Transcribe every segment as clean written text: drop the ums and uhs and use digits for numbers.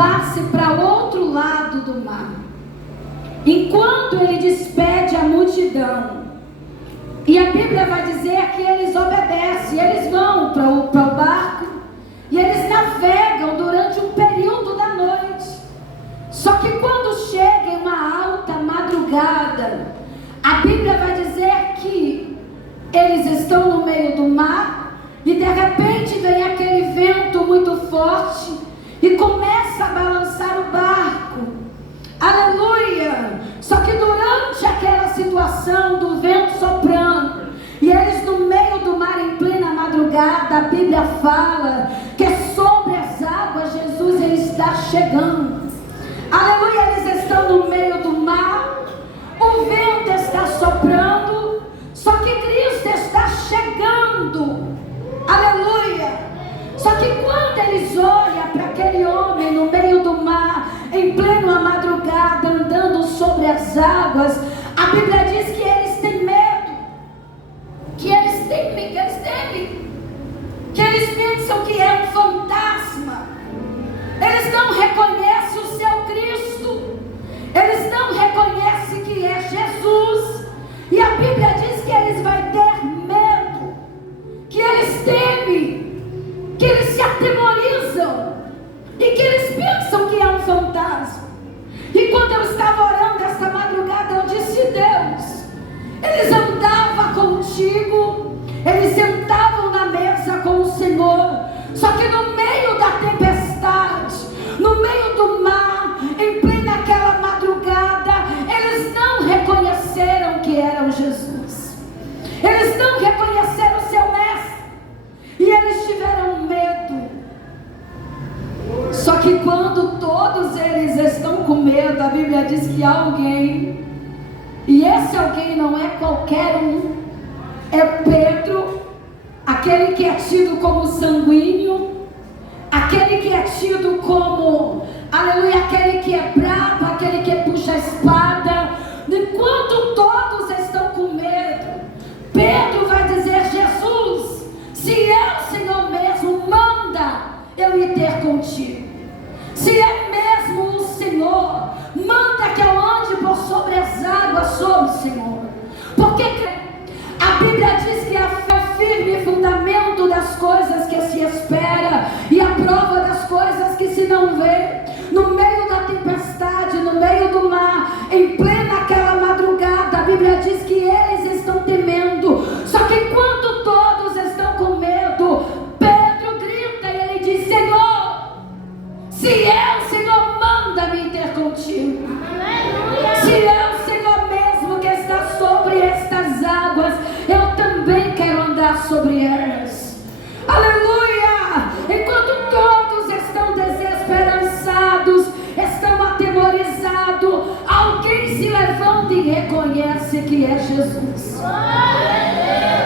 passe para o outro lado do mar. Enquanto ele despede a multidão, e a Bíblia vai dizer que eles obedecem, eles vão para o barco, e eles navegam durante um período da noite. Só que quando chega em uma alta madrugada, a Bíblia vai dizer que eles estão no meio do mar, e de repente vem aquele vento muito forte, e começa a balançar o barco. Aleluia! Só que durante aquela situação do vento soprando, e eles no meio do mar em plena madrugada, a Bíblia fala que sobre as águas Jesus ele está chegando. Aleluia! Eles estão no meio do mar, o vento está soprando, só que Cristo está chegando. Aleluia! Só que quando eles olham para aquele homem no meio do mar, em plena madrugada, andando sobre as águas, a Bíblia diz que eles têm medo, que eles temem, que eles pensam que é um fantasma. Eles não reconhecem o seu Cristo, eles não reconhecem que é Jesus, e a Bíblia diz que eles vão ter medo, que eles temem, que eles se atemorizam e que eles pensam que é um fantasma. E quando eu estava orando esta madrugada, eu disse: Deus, eles andavam contigo, eles sentavam na mesa com o Senhor, só que no meio da tempestade, no meio do mar, em plena aquela madrugada, eles não reconheceram que eram Jesus, eles não reconheceram o seu mestre, e eles tiveram medo. Só que quando todos eles estão com medo, a Bíblia diz que há alguém, e esse alguém não é qualquer um, é Pedro, aquele que é tido como sanguíneo, aquele que é tido como, aleluia, aquele que é bravo, aquele que puxa a espada. Enquanto todos estão com medo, Pedro vai dizer: Jesus, se é o Senhor mesmo, manda eu ir ter contigo. Se é mesmo o Senhor, manda que eu ande por sobre as águas, sobre o Senhor. Porque a Bíblia diz que a fé é o firme fundamento das coisas que se espera e a prova das coisas que se não vê. No meio da tempestade, no meio do mar, em plena aquela madrugada, a Bíblia diz que eles estão temendo. Só que enquanto todos estão com medo, Pedro grita e ele diz: Senhor, se é o Senhor, manda-me ter contigo. Se é o Senhor mesmo que está sobre estas águas, eu também quero andar sobre elas. Aleluia! Enquanto todos estão desesperançados, estão atemorizados, alguém se levanta e reconhece que é Jesus.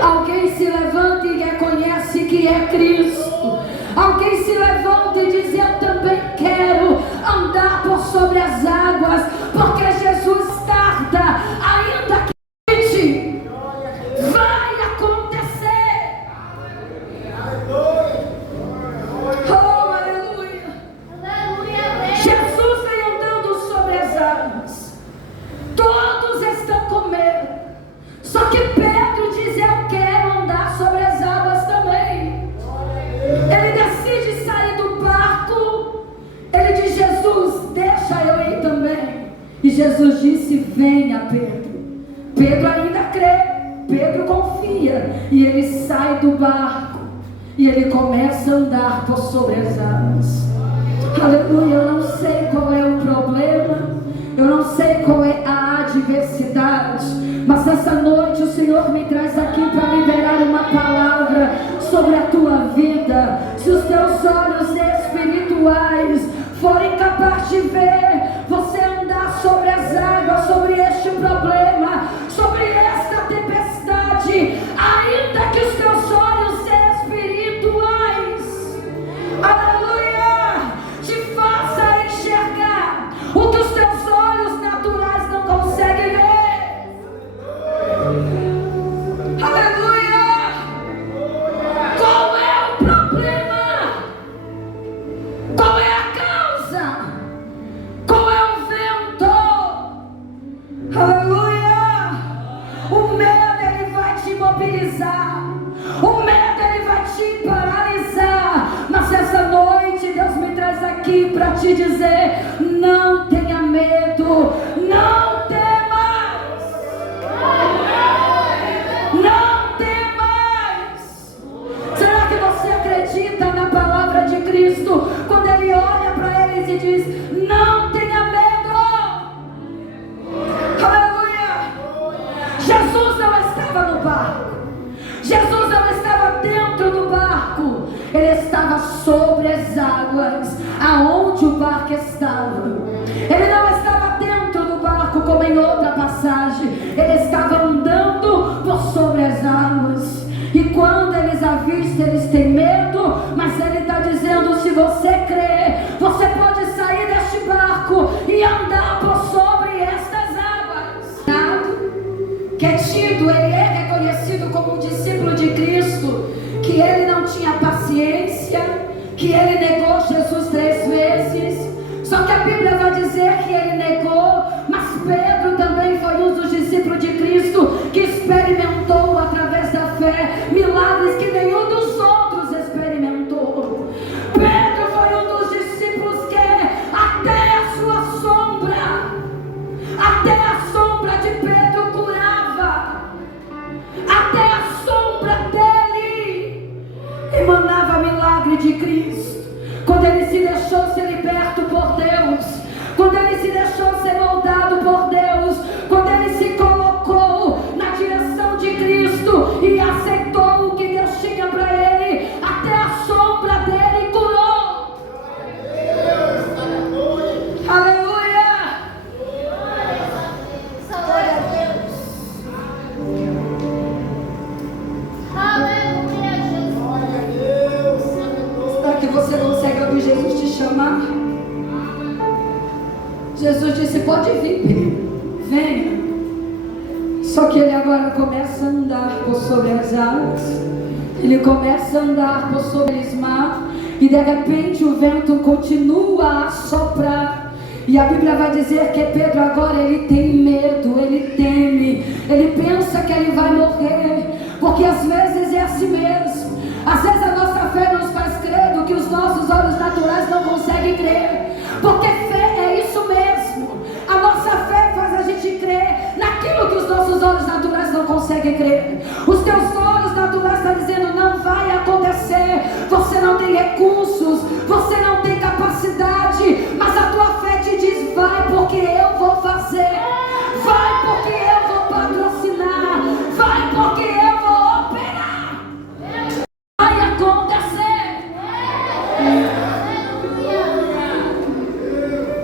Alguém se levanta e reconhece que é Cristo. Alguém se levanta e diz: eu também quero andar por sobre as águas, porque Jesus tarda, ainda que vai acontecer. Oh, aleluia! Jesus vem andando sobre as águas, todos estão com medo, só que Pedro diz: eu quero andar sobre as águas também. Ele decide sair do barco. Ele diz: Jesus, deixa eu ir também. E Jesus disse: venha, Pedro. Pedro ainda crê, Pedro confia, e ele sai do barco e ele começa a andar por sobre as águas. Aleluia! Eu não sei qual é o problema, eu não sei qual é a adversidade, mas essa noite o Senhor me traz aqui para liberar uma palavra sobre a tua vida. Se os teus olhos espirituais forem capazes de ver você andar sobre as águas, sobre este problema, sobre esta tempestade, ainda que os teus olhos espirituais, aleluia, te faça enxergar o que os teus olhos naturais não conseguem ver. Aleluia! Qual é o problema? Qual é a causa? aqui para te dizer: não tenha medo, não temas, não temas. Será que você acredita na palavra de Cristo quando Ele olha para eles e diz: não tenha medo? Aleluia! Jesus não estava no barco, Jesus não estava dentro do barco, Ele estava sobre as águas, aonde o barco estava. Ele não estava dentro do barco como em outra passagem, Ele estava andando por sobre as águas. E quando eles avistam, eles têm medo, mas Ele está dizendo: se você crer, você pode sair deste barco e andar por sobre estas águas. Que é tido, ele é reconhecido como um discípulo de Cristo, que ele não tinha paciência, que ele negou Jesus 3 vezes. Só que a Bíblia vai dizer que ele negou, mas Pedro também foi um dos discípulos de Cristo que experimentou através da fé milagres que nenhum dos outros experimentou. Pedro foi um dos discípulos que até a sua sombra, até a sombra de Pedro curava, até a sombra dele emanava milagre de Cristo. Quando ele se deixou ser liberto por Deus, quando ele se deixou ser moldado por Deus, quando ele se colocou na direção de Cristo e aceitou o que Deus tinha para ele, até a sombra dele curou. Aleluia! Glória a Deus. Aleluia, Jesus. Glória a Deus. Será que você consegue ouvir Jesus te chamar? Jesus disse: pode vir, Pedro, venha. Só que ele agora começa a andar por sobre as águas, ele começa a andar por sobre o mar, e de repente o vento continua a soprar. E a Bíblia vai dizer que Pedro agora ele tem medo, ele teme, ele pensa que ele vai morrer, porque às vezes é assim mesmo. Às vezes a nossa fé nos faz crer do que os nossos olhos naturais não conseguem crer, porque fé é isso mesmo. A nossa fé faz a gente crer naquilo que os nossos olhos naturais não conseguem crer. Os teus olhos naturais estão dizendo: não vai acontecer, você não tem recursos, você não tem capacidade, mas a tua fé te diz: vai, porque eu vou fazer, vai, porque eu vou patrocinar, vai, porque eu vou operar, vai acontecer.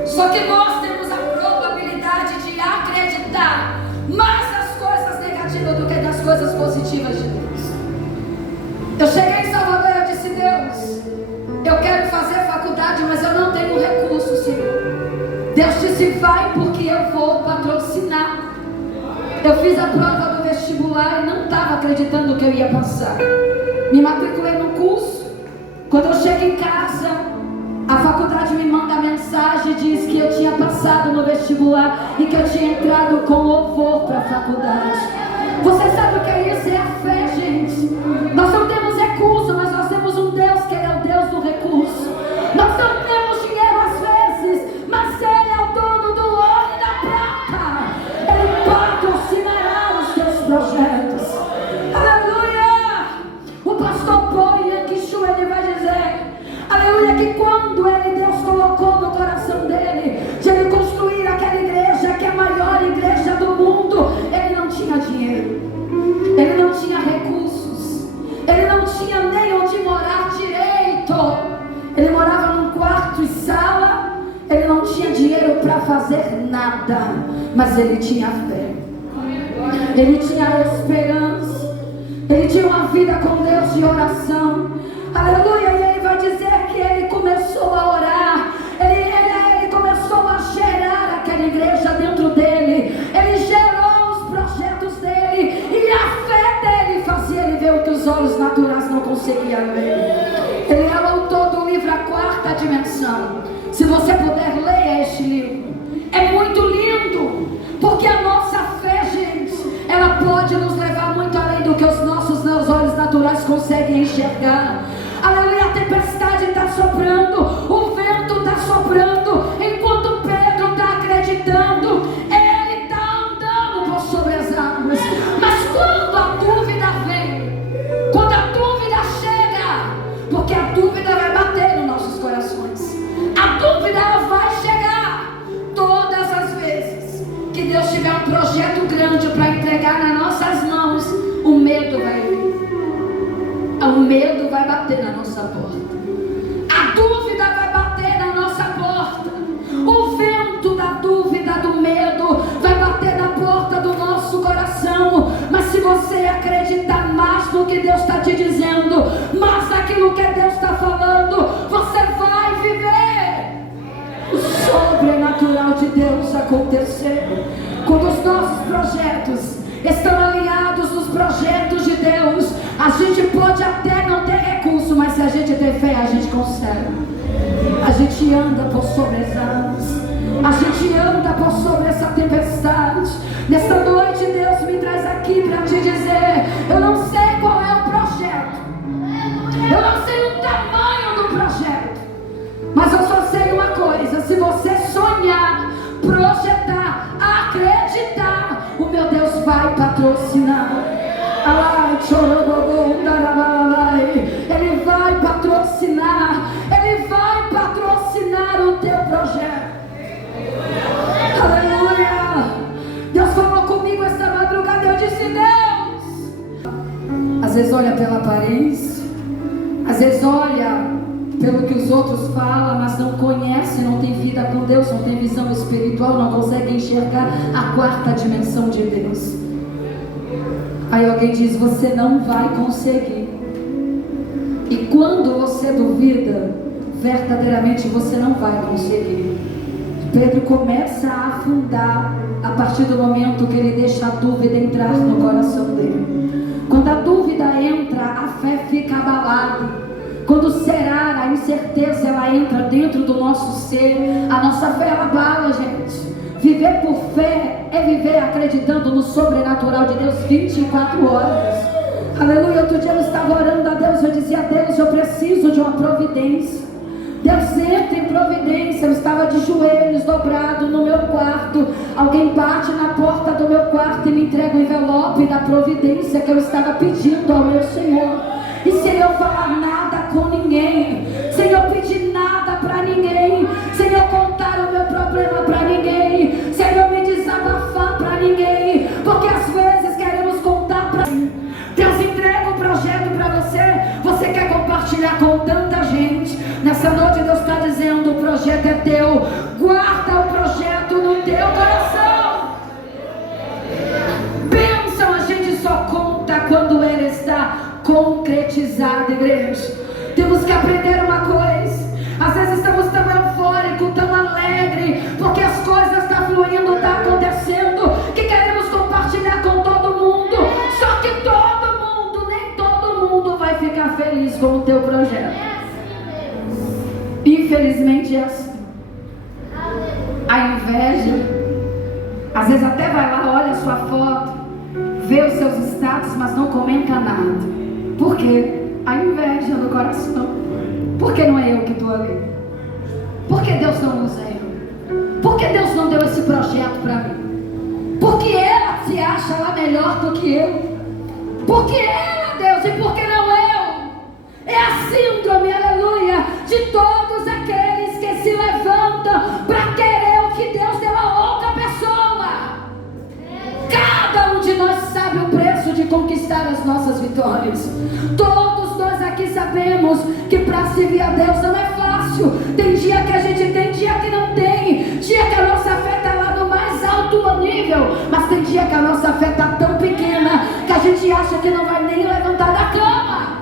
Só que nós temos a probabilidade de acreditar mais nas coisas negativas do que nas coisas positivas de Deus. Eu cheguei em Salvador e eu disse: Deus, eu quero fazer faculdade, mas eu não tenho recurso, Senhor. Deus disse: vai, porque eu vou patrocinar. Eu fiz a prova do vestibular e não estava acreditando que eu ia passar. Me matriculei no curso. Quando eu chego em casa, a faculdade me manda mensagem e diz que eu tinha passado no vestibular e que eu tinha entrado com louvor para a faculdade. Você sabe o que é isso? É a fé, gente. Nós não temos recurso, mas nós temos um Deus que Ele é o Deus do recurso. Nós não temos dinheiro às vezes, mas Ele é o dono do ouro e da prata. Ele patrocinará os teus projetos. Aleluia! O pastor Paul Yankishu, ele vai dizer, aleluia, que quando Deus colocou no coração dele de ele construir aquela igreja, que é a maior igreja do mundo, ele não tinha dinheiro, ele não tinha recursos, ele não tinha nem onde morar direito, ele morava num quarto e sala, ele não tinha dinheiro para fazer nada, mas ele tinha fé, ele tinha esperança, ele tinha uma vida com Deus de oração. Aleluia, e ele vai dizer que ele começou a orar, ele começou a gerar aquela igreja dentro dele, ele gerou os projetos dele, e a fé dele fazia ele ver o que os olhos naturais não conseguiam ver. Ele é o autor do livro A Quarta Dimensão. Se você puder, leia este livro, é muito lindo, porque a nossa fé, gente, ela pode nos levar muito além do que os nossos olhos naturais conseguem enxergar. Aleluia, a tempestade está soprando, o vento está projeto grande para entregar nas nossas mãos, o medo vai vir. O medo vai bater na nossa porta. A dúvida vai bater na nossa porta. O vento da dúvida, do medo, vai bater na porta do nosso coração. Mas se você acreditar mais no que Deus está te dizendo, mais naquilo que Deus está falando, você vai viver o sobrenatural de Deus acontecer. Quando os nossos projetos estão alinhados nos projetos de Deus, a gente pode até não ter recurso, mas se a gente ter fé, a gente consegue. A gente anda por sobre as águas, a gente anda por sobre essa tempestade. Nesta noite Deus me traz aqui para te dizer: eu não sei qual é o projeto, eu não sei o tamanho do projeto, mas eu só sei uma coisa: se você sonhar, projetar, acreditar, o meu Deus vai patrocinar. Ele vai patrocinar, Ele vai patrocinar o teu projeto. Aleluia! Deus falou comigo esta madrugada, eu disse: Deus, às vezes olha pela aparência, às vezes olha pelo que os outros falam, mas não conhece, não tem vida com Deus, não tem visão espiritual, não consegue enxergar a quarta dimensão de Deus. Aí alguém diz: você não vai conseguir. E quando você duvida, verdadeiramente você não vai conseguir. Pedro começa a afundar a partir do momento que ele deixa a dúvida entrar no coração dele. Quando a dúvida entra, a fé fica abalada. Quando será, a incerteza ela entra dentro do nosso ser, a nossa fé ela abala, gente. Viver por fé é viver acreditando no sobrenatural de Deus 24 horas. Aleluia. Outro dia eu estava orando a Deus, eu dizia: Deus, eu preciso de uma providência. Deus, entra em providência. Eu estava de joelhos, dobrado no meu quarto. Alguém bate na porta do meu quarto e me entrega o envelope da providência que eu estava pedindo ao meu Senhor. E sem eu falar nada com ninguém, sem eu pedir nada para ninguém, sem eu contar o meu problema para ninguém, sem eu me desabafar para ninguém, porque às vezes queremos contar para Deus. Entrega um projeto para você quer compartilhar com tanta gente. Nessa noite Deus está dizendo: o projeto é teu, guarda o projeto no teu coração. Bênção a gente só conta quando ele está concretizado, igreja. Temos que aprender uma coisa: às vezes estamos tão eufóricos, tão alegres, porque as coisas estão fluindo, está acontecendo, que queremos compartilhar com todo mundo. Só que todo mundo, nem todo mundo vai ficar feliz com o teu projeto. Infelizmente é assim. A inveja, às vezes até vai lá, olha a sua foto, vê os seus status, mas não comenta nada. Por quê? A inveja no coração. Por que não é eu que estou ali? Por que Deus não usa eu? Por que Deus não deu esse projeto para mim? Porque ela se acha lá melhor do que eu. Porque ela, Deus, e por que não eu? É a síndrome, aleluia, de todos aqueles que se levantam para querer o que Deus deu a outra pessoa. Cada um de nós sabe o preço de conquistar as nossas vitórias. Todos nós aqui sabemos que para servir a Deus não é fácil. Tem dia que a gente tem, dia que não tem. Dia que a nossa fé está lá no mais alto nível, mas tem dia que a nossa fé está tão pequena que a gente acha que não vai nem levantar da cama.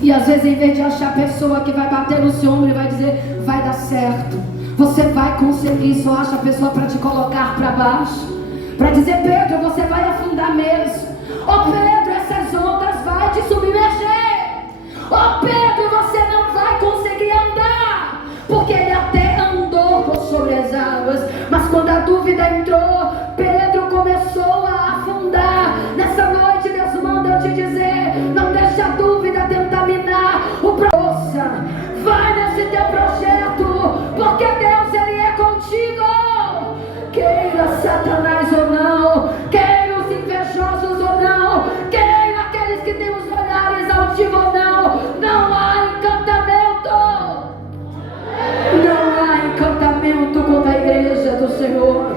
E às vezes, em vez de achar a pessoa que vai bater no seu ombro e vai dizer: vai dar certo, você vai conseguir, só acha a pessoa para te colocar para baixo, para dizer: Pedro, você vai afundar mesmo. Oh Pedro, essas ondas vai te submerger. Oh Pedro, você não vai conseguir andar. Porque ele até andou por sobre as águas, mas quando a dúvida entrou, Pedro começou a afundar. Nessa noite Deus manda eu te dizer: não deixa a dúvida contaminar o processo. Vai nesse teu projeto, porque Deus ele é contigo. Queira Satanás ou não, queira os invejosos ou não, queira aqueles que têm os olhares altivos ou não, não há encantamento. Não há encantamento contra a igreja do Senhor.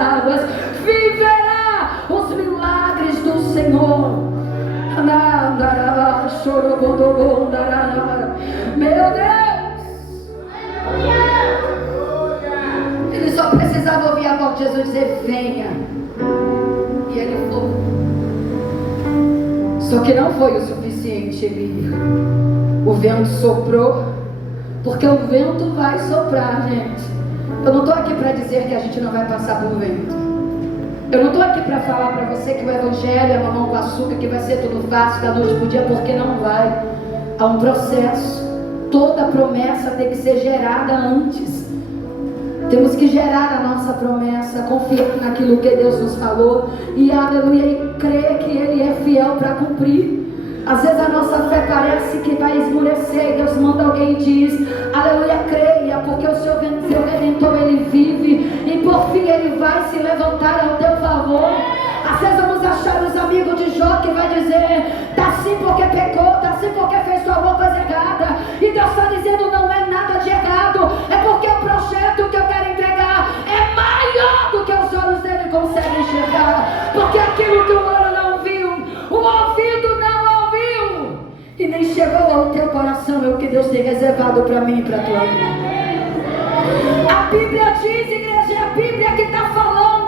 águas, viverá os milagres do Senhor. Meu Deus, ele só precisava ouvir a voz de Jesus dizer: venha, e ele foi. Só que não foi o suficiente ele ir. O vento soprou, porque o vento vai soprar, gente. Eu não estou aqui para dizer que a gente não vai passar por vento. Eu não estou aqui para falar para você que o evangelho é mamão com açúcar, que vai ser tudo fácil da noite para o dia, porque não vai. Há um processo. Toda promessa tem que ser gerada antes. Temos que gerar a nossa promessa, confiar naquilo que Deus nos falou e, aleluia, e crer que Ele é fiel para cumprir. Às vezes a nossa fé parece que vai esmurecer e Deus manda alguém e diz: aleluia, creia, porque o seu Redentor, Ele vive e por fim Ele vai se levantar ao teu favor. Às vezes vamos achar os amigos de Jó que vai dizer: tá assim porque pecou, tá assim porque fez alguma coisa errada, e Deus está dizendo: não é nada de errado, é porque o projeto que eu quero entregar é maior do que os olhos dele conseguem enxergar, porque aquilo que o olho não viu, o ouvido não ouviu e nem chegou ao teu coração, é o que Deus tem reservado para mim e para a tua vida. A Bíblia diz, igreja, é a Bíblia que está falando.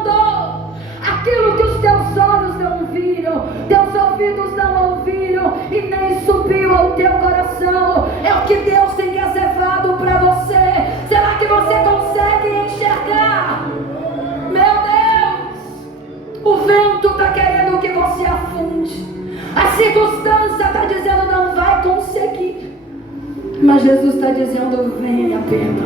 Aquilo que os teus olhos não viram, teus ouvidos não ouviram e nem subiu ao teu coração, é o que Deus tem reservado para você. Será que você consegue enxergar? Meu Deus, o vento está querendo que você afunde, a circunstância está dizendo: não vai conseguir, mas Jesus está dizendo: venha, Pedro,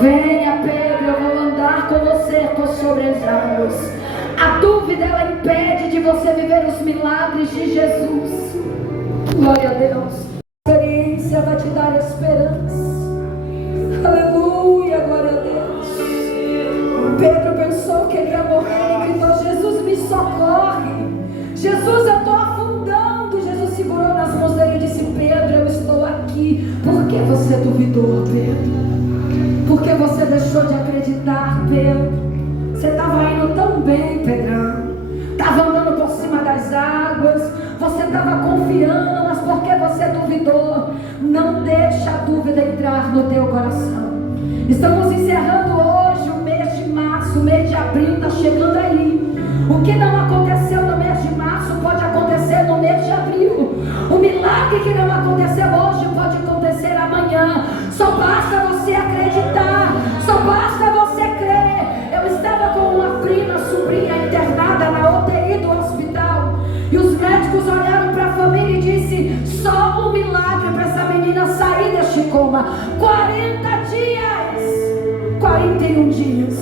venha, Pedro, eu vou andar com você sobre as águas. A dúvida, ela impede de você viver os milagres de Jesus. Glória a Deus. A experiência vai te dar esperança. Aleluia, glória a Deus. Pedro pensou que ele ia morrer e gritou: Jesus, me socorre. Jesus, eu estou afundando. Jesus segurou nas mãos dele e disse: Pedro, eu estou aqui. Por que você duvidou, Pedro? Por que você deixou de acreditar, Pedro? Você estava indo tão bem, Pedrão. Estava andando por cima das águas. Você estava confiando, mas por que você duvidou? Não deixa a dúvida entrar no teu coração. Estamos encerrando hoje o mês de março. O mês de abril está chegando aí. O que não aconteceu no mês de março pode acontecer no mês de abril. O milagre que não aconteceu hoje pode acontecer amanhã. Só basta você acreditar. Só basta você crer. Eu estava com uma prima, sobrinha internada na UTI do hospital, e os médicos olharam para a família e disse: só um milagre para essa menina sair deste coma. 40 dias, 41 dias.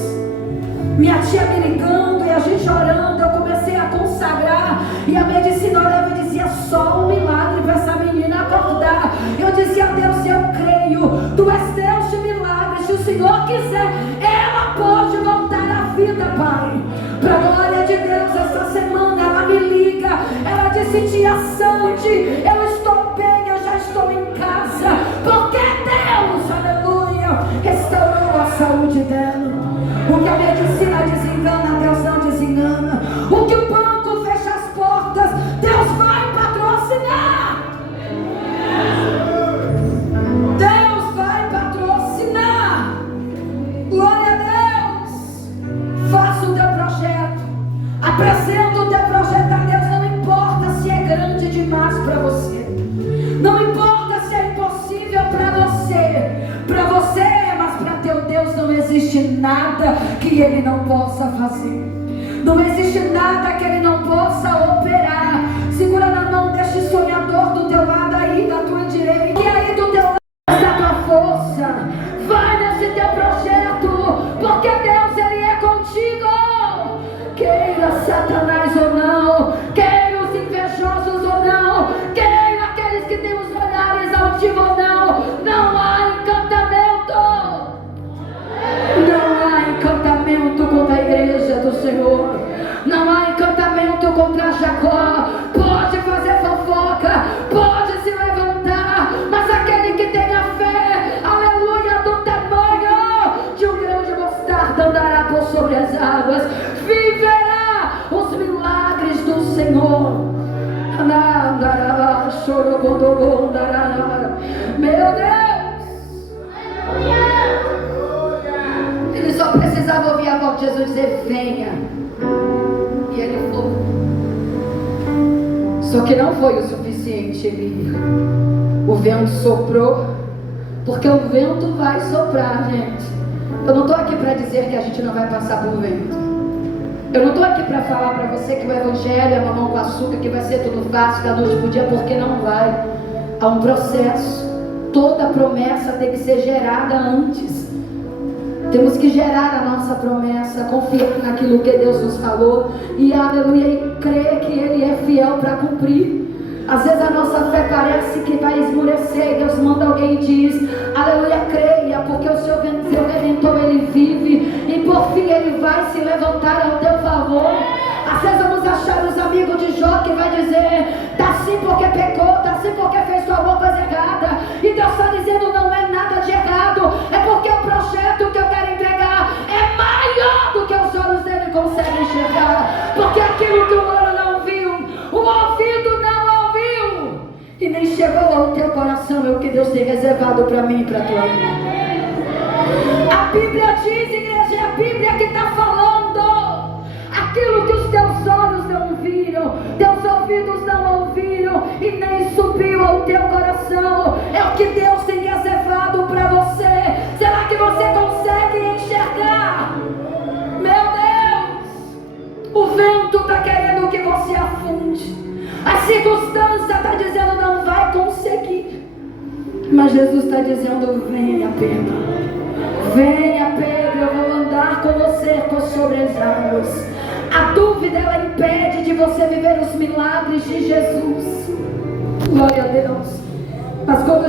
Minha tia me ligando e a gente orando, eu comecei a consagrar, e a medicina olhava e dizia: só um milagre para essa menina acordar. Eu dizia: Deus, eu creio, tu és Deus de milagres. Se o Senhor quiser, ela pode voltar à vida, Pai. Para a glória de Deus, essa semana ela me liga, ela disse: tia Sandy, eu estou bem, eu já estou em casa, porque Deus, aleluia, restaurou a saúde dela. O que a medicina desengana, Deus não desengana. O que o banco fecha as portas, Deus vai patrocinar. Deus vai patrocinar. Glória a Deus. Faça o teu projeto. Apresenta o teu projeto a Deus. Não importa se é grande demais para você. Não importa se é impossível para você. Para você, mas para teu Deus não existe nada que Ele não possa fazer. Não existe nada que Ele não possa operar. Segura na mão deste sonhador do teu lado aí, da tua direita, e aí do teu lado da tua força. Vai nesse teu projeto, porque Deus, Ele é contigo. Queira Satanás ou não, queira os invejosos ou não, queira aqueles que têm os olhares altivos ou não, não há encantamento. Não há encantamento contra a igreja do Senhor. Não há encantamento contra Jacó. Pode fazer fofoca, pode se levantar, mas aquele que tem a fé, aleluia, do tamanho de um grão de mostarda, andará por sobre sobre as águas, viverá os milagres do Senhor. Meu Deus! Ele só precisava ouvir a voz de Jesus dizer: venha. E ele foi. Só que não foi o suficiente ele ir. O vento soprou, porque o vento vai soprar, gente. Eu não estou aqui para dizer que a gente não vai passar por vento. Eu não estou aqui para falar para você que o evangelho é mamão com açúcar, que vai ser tudo fácil da noite para o dia, porque não vai. Há um processo. Toda promessa tem que ser gerada antes. Temos que gerar a nossa promessa, confiar naquilo que Deus nos falou e, aleluia, e crer que Ele é fiel para cumprir. Às vezes a nossa fé parece que vai esmurecer e Deus manda alguém e diz: aleluia, creia, porque o seu Redentor, Ele vive e por fim Ele vai se levantar ao teu favor. Às vezes vamos achar os amigos de Jó que vai dizer: tá assim porque pecou, tá assim porque fez alguma coisa errada. E Deus está dizendo: não é nada de errado, é porque o projeto que eu quero entregar é maior do que os olhos dele conseguem enxergar. Porque aquilo que o olho não viu, o ouvido não ouviu e nem chegou ao teu coração, é o que Deus tem reservado para mim e para a tua vida. A Bíblia diz, igreja, é a Bíblia que está falando. Aquilo que os teus olhos não viram, teus ouvidos não ouviram e nem subiu ao teu coração, é o que Deus tem reservado para você. Será que você consegue enxergar? Meu Deus, o vento está querendo que você afunde, a circunstância está dizendo: não vai conseguir. Mas Jesus está dizendo: venha, Pedro. Venha, Pedro, eu vou andar com você sobre as águas. A dúvida, ela impede de você viver os milagres de Jesus. Glória a Deus. Mas quando